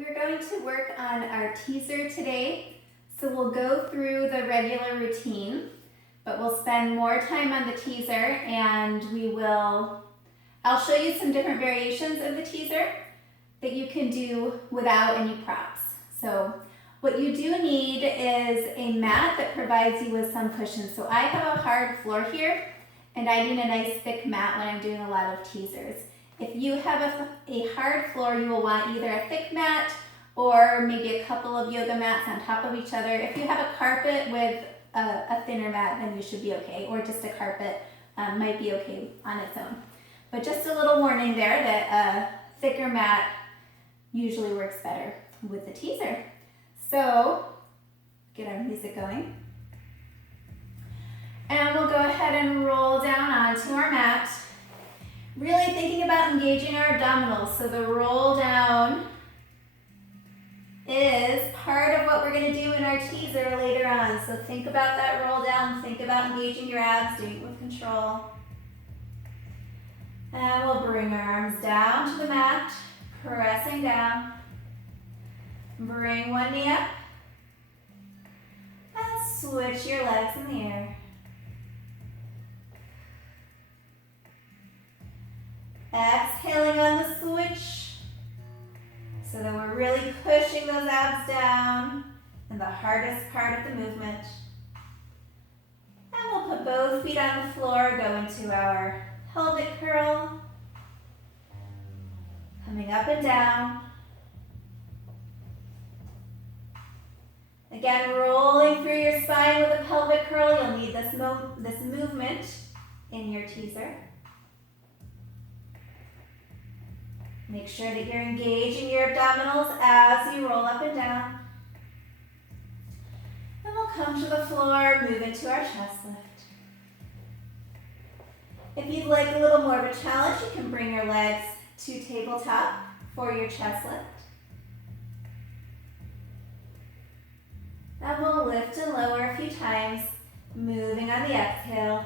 We're going to work on our teaser today. So we'll go through the regular routine, but we'll spend more time on the teaser and I'll show you some different variations of the teaser that you can do without any props. So what you do need is a mat that provides you with some cushion. So I have a hard floor here and I need a nice thick mat when I'm doing a lot of teasers. If you have a hard floor, you will want either a thick mat or maybe a couple of yoga mats on top of each other. If you have a carpet with a thinner mat, then you should be okay, or just a carpet might be okay on its own. But just a little warning there that a thicker mat usually works better with the teaser. So get our music going. And we'll go ahead and roll down onto our mat. Really thinking about engaging our abdominals. So the roll down is part of what we're going to do in our teaser later on. So think about that roll down. Think about engaging your abs, doing it with control. And we'll bring our arms down to the mat, pressing down. Bring one knee up. And switch your legs in the air. Exhaling on the switch so that we're really pushing those abs down in the hardest part of the movement. And we'll put both feet on the floor, go into our pelvic curl, coming up and down. Again, rolling through your spine with a pelvic curl. You'll need this movement in your teaser. Make sure that you're engaging your abdominals as you roll up and down. And we'll come to the floor, move into our chest lift. If you'd like a little more of a challenge, you can bring your legs to tabletop for your chest lift. And we'll lift and lower a few times, moving on the exhale.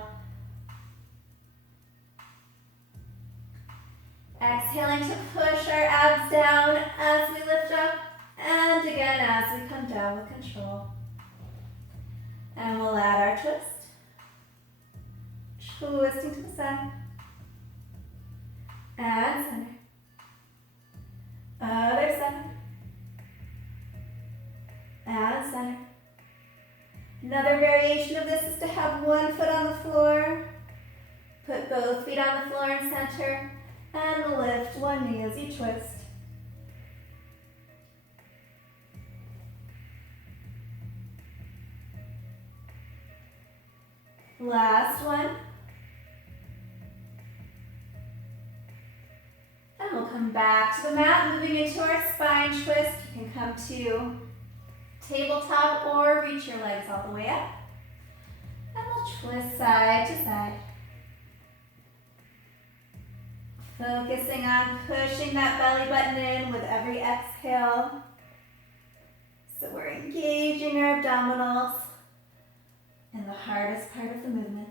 Exhaling to push our abs down as we lift up, and again as we come down with control. And we'll add our twist. Twisting to the side. And center. Other side. And center. Another variation of this is to have one foot on the floor. Put both feet on the floor and center. And lift one knee as you twist. Last one. And we'll come back to the mat, moving into our spine twist. You can come to tabletop or reach your legs all the way up. And we'll twist side to side. Focusing on pushing that belly button in with every exhale. So we're engaging our abdominals in the hardest part of the movement.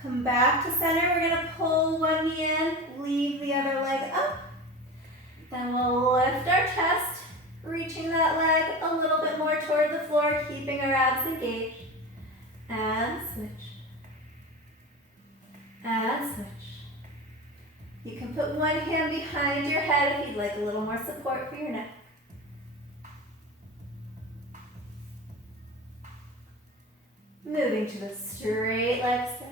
Come back to center. We're going to pull one knee in, leave the other leg up. Then we'll lift our chest. Reaching that leg a little bit more toward the floor, keeping our abs engaged. And switch. And switch. You can put one hand behind your head if you'd like a little more support for your neck. Moving to the straight leg stretch.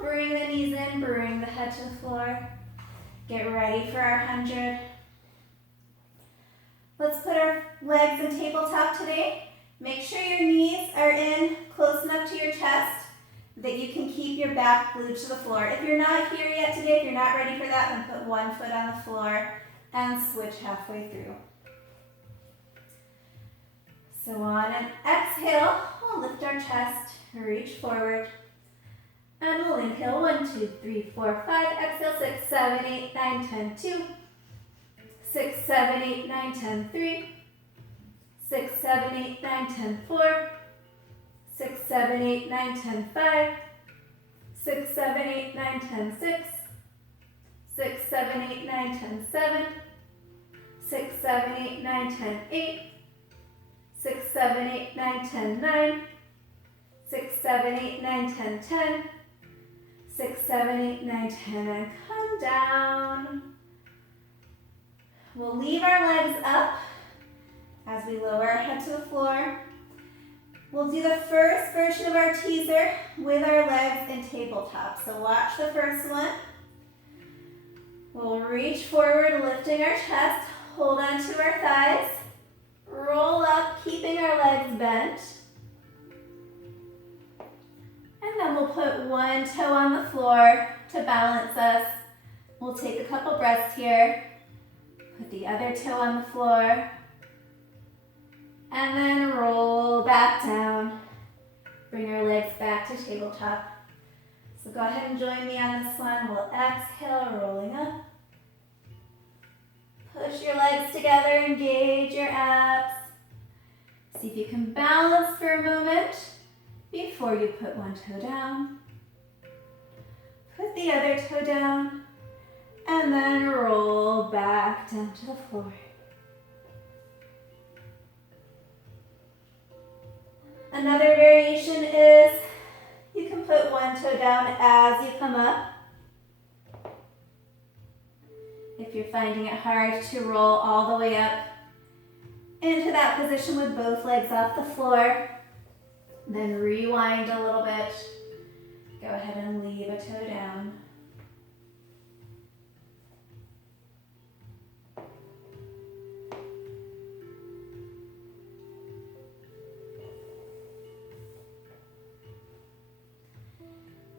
Bring the knees in, bring the head to the floor. Get ready for our 100. Let's put our legs in tabletop today. Make sure your knees are in close enough to your chest that you can keep your back glued to the floor. If you're not here yet today, if you're not ready for that, then put one foot on the floor and switch halfway through. So on an exhale, we'll lift our chest, reach forward. And we'll inhale 1, 2, 3, 4, 5. Exhale 6, 7, 8, 9, 10, 2. 6, 7, 8, 9, 10, 3. 6, 7, 8, 9, 10, 4. 6, 7, 8, 9, 10, 5. 6, 7, 8, 9, 10, 6. 6, 7, 8, 9, 10, 7. 6, 7, 8, 9, 10, 8. 6, 7, 8, 9, 10, 9. 6, 7, 8, 9, 10, 10. 6, 7, 8, 9, 10, and come down. We'll leave our legs up as we lower our head to the floor. We'll do the first version of our teaser with our legs in tabletop. So watch the first one. We'll reach forward, lifting our chest, hold onto our thighs, roll up, keeping our legs bent. And then we'll put one toe on the floor to balance us. We'll take a couple breaths here. Put the other toe on the floor. And then roll back down. Bring our legs back to tabletop. So go ahead and join me on this one. We'll exhale, rolling up. Push your legs together, engage your abs. See if you can balance for a moment before you put one toe down. Put the other toe down, and then roll back down to the floor. Another variation is you can put one toe down as you come up. If you're finding it hard to roll all the way up into that position with both legs off the floor, then rewind a little bit. Go ahead and leave a toe down.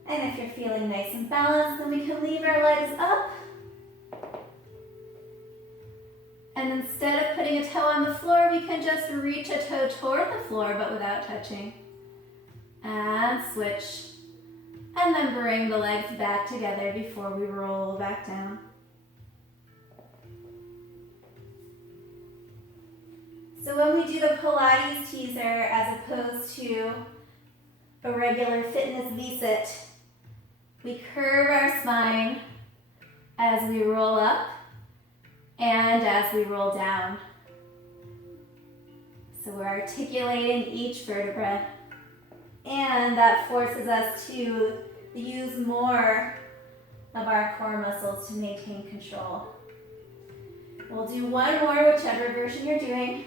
And if you're feeling nice and balanced, then we can leave our legs up. And instead of putting a toe on the floor, we can just reach a toe toward the floor, but without touching. And switch. And then bring the legs back together before we roll back down. So when we do the Pilates teaser as opposed to a regular fitness V-Sit, we curve our spine as we roll up and as we roll down. So we're articulating each vertebra, and that forces us to use more of our core muscles to maintain control. We'll do one more, whichever version you're doing.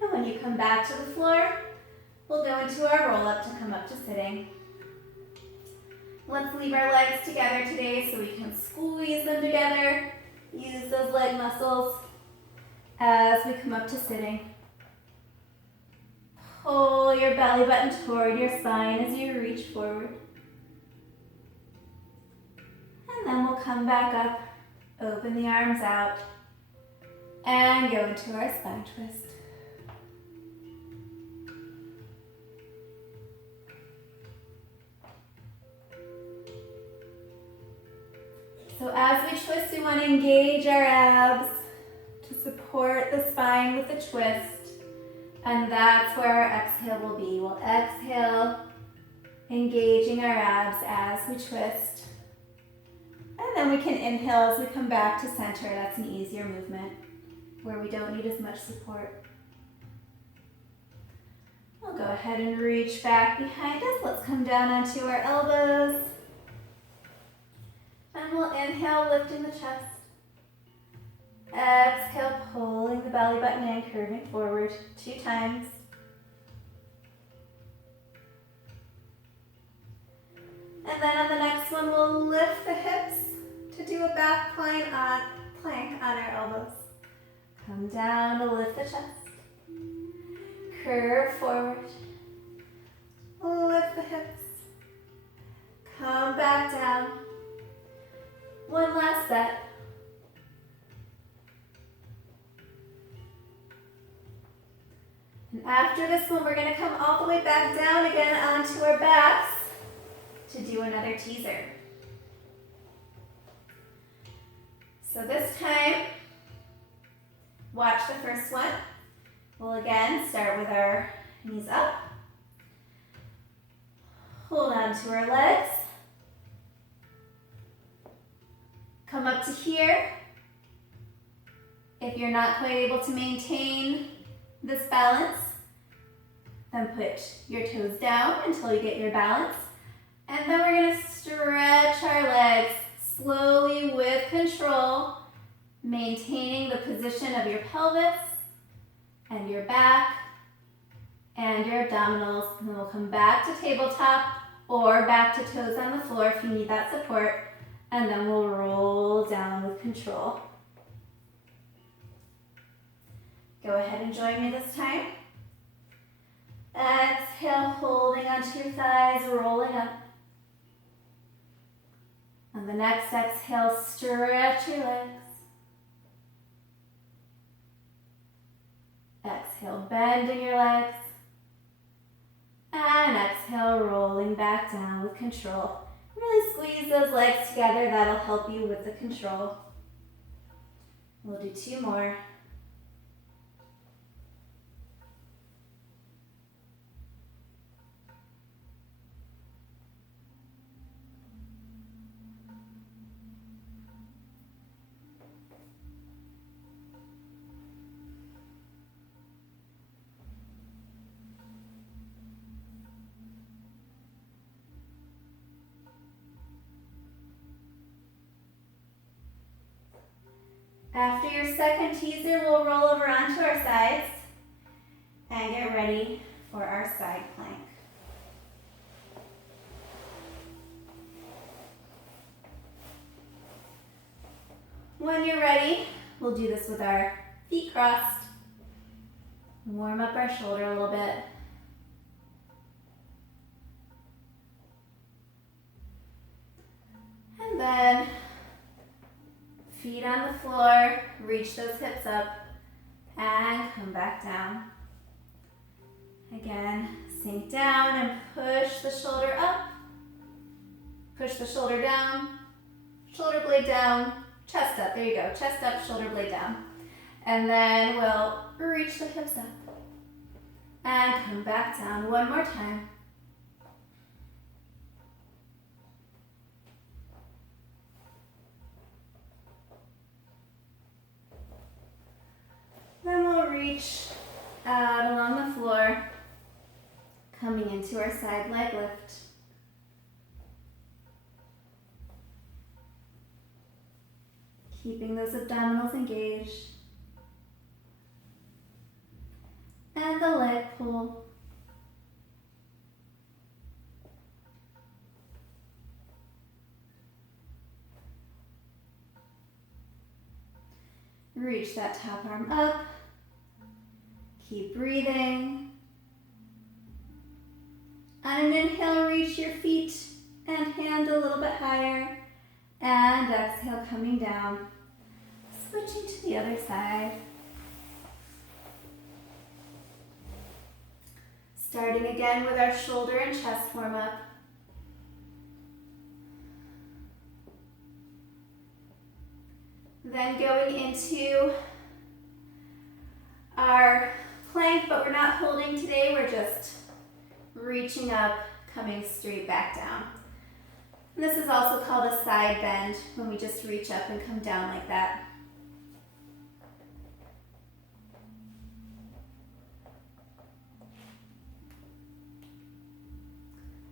And when you come back to the floor, we'll go into our roll-up to come up to sitting. Let's leave our legs together today so we can squeeze them together. Use those leg muscles as we come up to sitting. Pull your belly button toward your spine as you reach forward. And then we'll come back up, open the arms out, and go into our spine twist. So as we twist, we want to engage our abs to support the spine with the twist. And that's where our exhale will be. We'll exhale, engaging our abs as we twist. And then we can inhale as we come back to center. That's an easier movement where we don't need as much support. We'll go ahead and reach back behind us. Let's come down onto our elbows. And we'll inhale, lifting the chest. Exhale, pulling the belly button in, curving forward 2 times. And then on the next one, we'll lift the hips to do a back plank on our elbows. Come down to lift the chest. Curve forward. Lift the hips. Come back down. One last set. And after this one, we're going to come all the way back down again onto our backs to do another teaser. So this time, watch the first one. We'll again start with our knees up. Hold on to our legs. Come up to here. If you're not quite able to maintain this balance, then put your toes down until you get your balance. And then we're going to stretch our legs slowly with control, maintaining the position of your pelvis and your back and your abdominals. And then we'll come back to tabletop or back to toes on the floor if you need that support. And then we'll roll down with control. Go ahead and join me this time. Exhale, holding onto your thighs, rolling up. On the next exhale, stretch your legs. Exhale, bending your legs. And exhale, rolling back down with control. Really squeeze those legs together. That'll help you with the control. We'll do 2 more. After your second teaser, we'll roll over onto our sides and get ready for our side plank. When you're ready, we'll do this with our feet crossed. Warm up our shoulder a little bit. And then feet on the floor, reach those hips up, and come back down. Again, sink down and push the shoulder up. Push the shoulder down, shoulder blade down, chest up. There you go, chest up, shoulder blade down. And then we'll reach the hips up and come back down one more time. Then we'll reach out along the floor, coming into our side leg lift. Keeping those abdominals engaged. And the leg pull. Reach that top arm up. Keep breathing. On an inhale, reach your feet and hand a little bit higher. And exhale, coming down. Switching to the other side. Starting again with our shoulder and chest warm up. Then going into our plank, but we're not holding today, we're just reaching up, coming straight back down. And this is also called a side bend, when we just reach up and come down like that.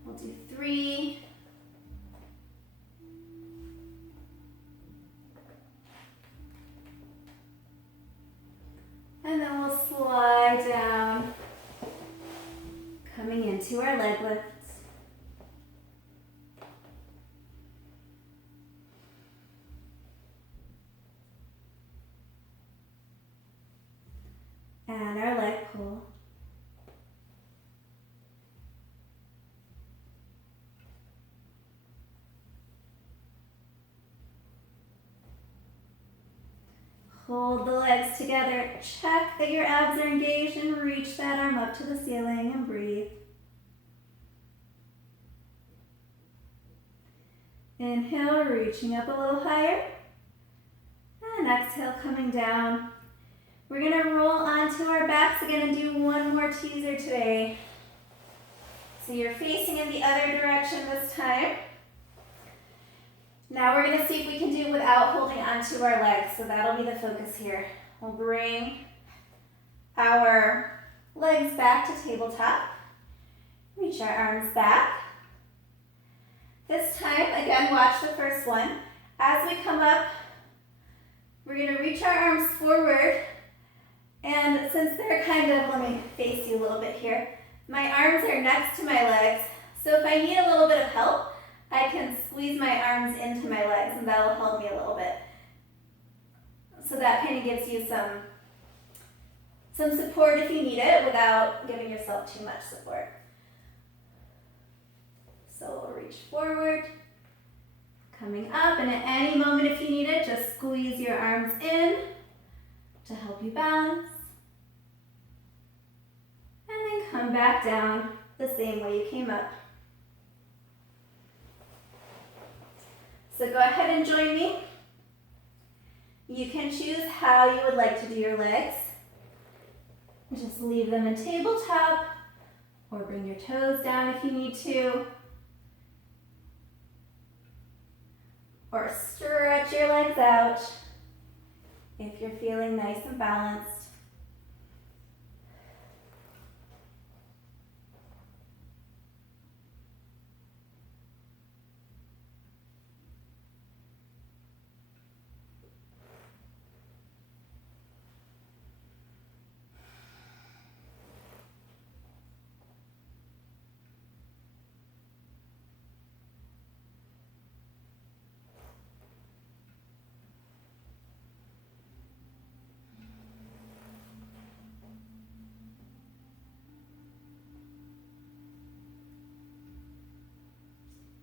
We'll do 3. And then we'll slide down, coming into our leg lifts. And our leg pull. Hold the legs together. Check that your abs are engaged and reach that arm up to the ceiling and breathe. Inhale, reaching up a little higher. And exhale, coming down. We're going to roll onto our backs again and do one more teaser today. So you're facing in the other direction this time. Now we're going to see if we can do it without holding onto our legs. So that'll be the focus here. We'll bring our legs back to tabletop. Reach our arms back. This time, again, watch the first one. As we come up, we're going to reach our arms forward. And since they're kind of, let me face you a little bit here. My arms are next to my legs. So if I need a little bit of help, I can squeeze my arms into my legs and that'll help me a little bit. So that kind of gives you some support if you need it without giving yourself too much support. So we'll reach forward, coming up, and at any moment if you need it, just squeeze your arms in to help you balance. And then come back down the same way you came up. So go ahead and join me. You can choose how you would like to do your legs. Just leave them in tabletop or bring your toes down if you need to. Or stretch your legs out if you're feeling nice and balanced.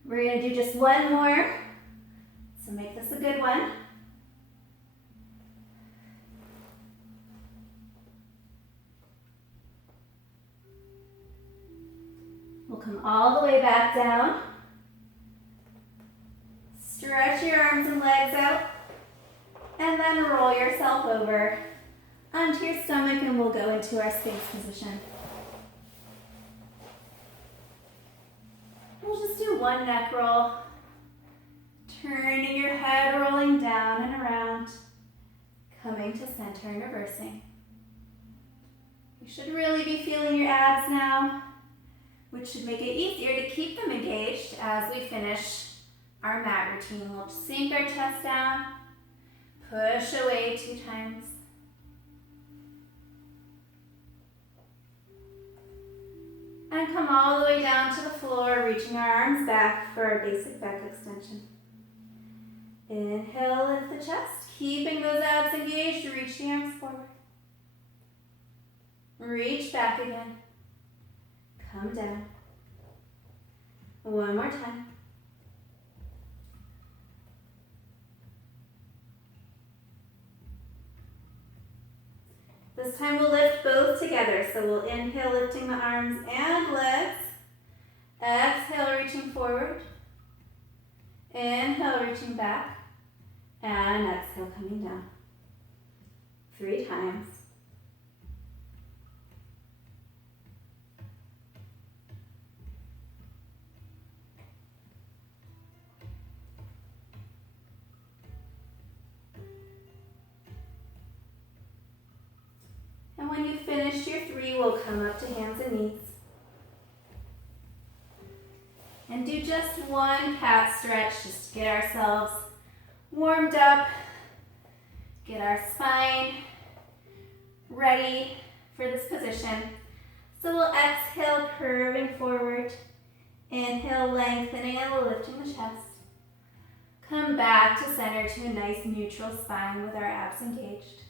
We're going to do just one more, so make this a good one. We'll come all the way back down. Stretch your arms and legs out, and then roll yourself over onto your stomach, and we'll go into our Sphinx position. We'll just do one neck roll, turning your head, rolling down and around, coming to center and reversing. You should really be feeling your abs now, which should make it easier to keep them engaged as we finish our mat routine. We'll sink our chest down, push away 2 times. And come all the way down to the floor, reaching our arms back for our basic back extension. Inhale, lift the chest, keeping those abs engaged, reach the arms forward. Reach back again. Come down. One more time. This time we'll lift both together. So we'll inhale, lifting the arms and legs. Exhale, reaching forward. Inhale, reaching back. And exhale, coming down. 3 times. And when you finish your 3, we'll come up to hands and knees. And do just one cat stretch just to get ourselves warmed up, get our spine ready for this position. So we'll exhale, curving forward. Inhale, lengthening and lifting the chest. Come back to center to a nice neutral spine with our abs engaged.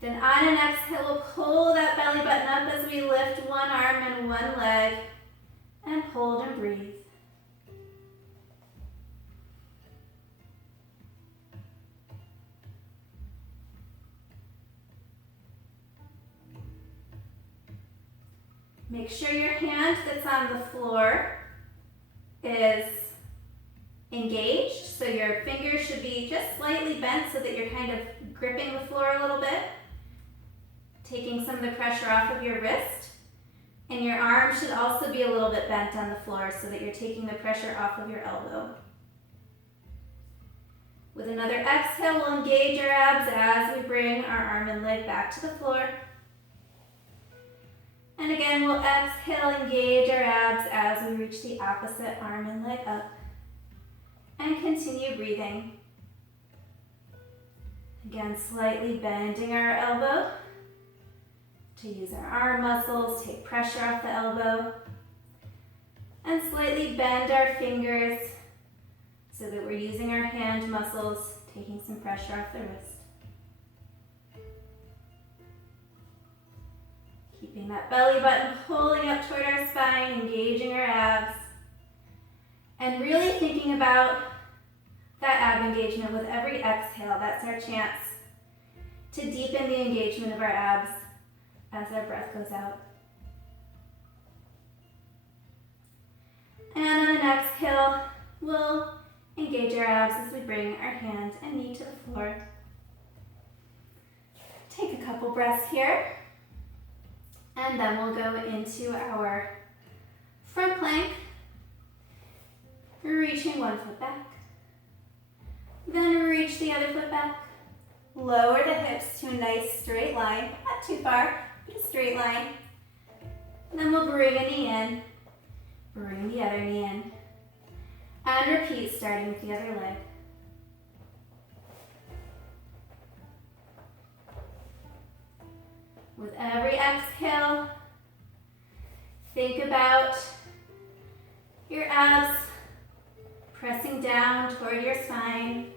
Then on an exhale, we'll pull that belly button up as we lift one arm and one leg and hold and breathe. Make sure your hand that's on the floor is engaged, so your fingers should be just slightly bent so that you're kind of gripping the floor a little bit, taking some of the pressure off of your wrist. And your arm should also be a little bit bent on the floor so that you're taking the pressure off of your elbow. With another exhale, we'll engage our abs as we bring our arm and leg back to the floor. And again, we'll exhale, engage our abs as we reach the opposite arm and leg up. And continue breathing. Again, slightly bending our elbow to use our arm muscles, take pressure off the elbow. And slightly bend our fingers so that we're using our hand muscles, taking some pressure off the wrist. Keeping that belly button pulling up toward our spine, engaging our abs. And really thinking about that ab engagement with every exhale. That's our chance to deepen the engagement of our abs as our breath goes out. And on an exhale, we'll engage our abs as we bring our hand and knee to the floor. Take a couple breaths here. And then we'll go into our front plank, reaching one foot back. Then reach the other foot back. Lower the hips to a nice straight line, not too far, but a straight line. And then we'll bring a knee in, bring the other knee in, and repeat starting with the other leg. With every exhale, think about your abs pressing down toward your spine.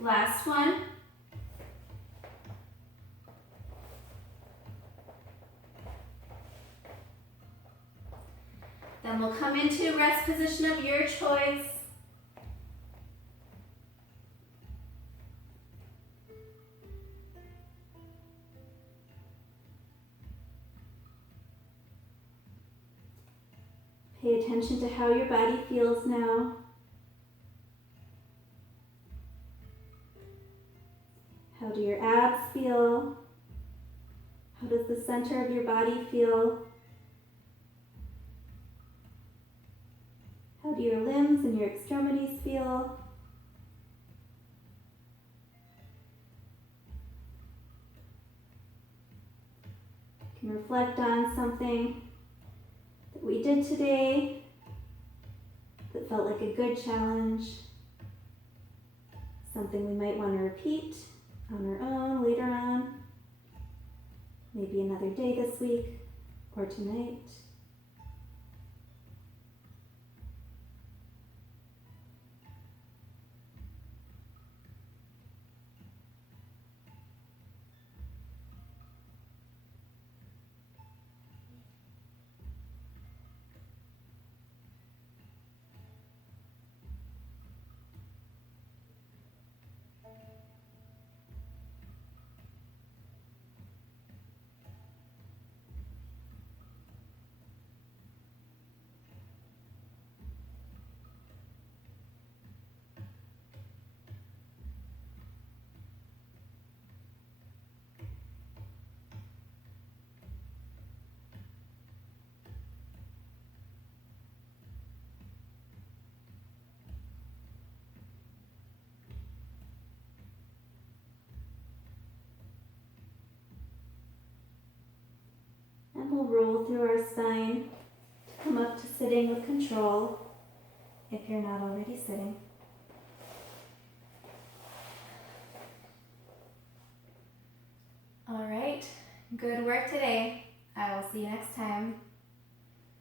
Last one. Then we'll come into rest position of your choice. Pay attention to how your body feels now. How do your abs feel? How does the center of your body feel? How do your limbs and your extremities feel? You can reflect on something that we did today that felt like a good challenge, something we might want to repeat on our own later on, maybe another day this week or tonight. And we'll roll through our spine to come up to sitting with control if you're not already sitting. All right, good work today. I will see you next time.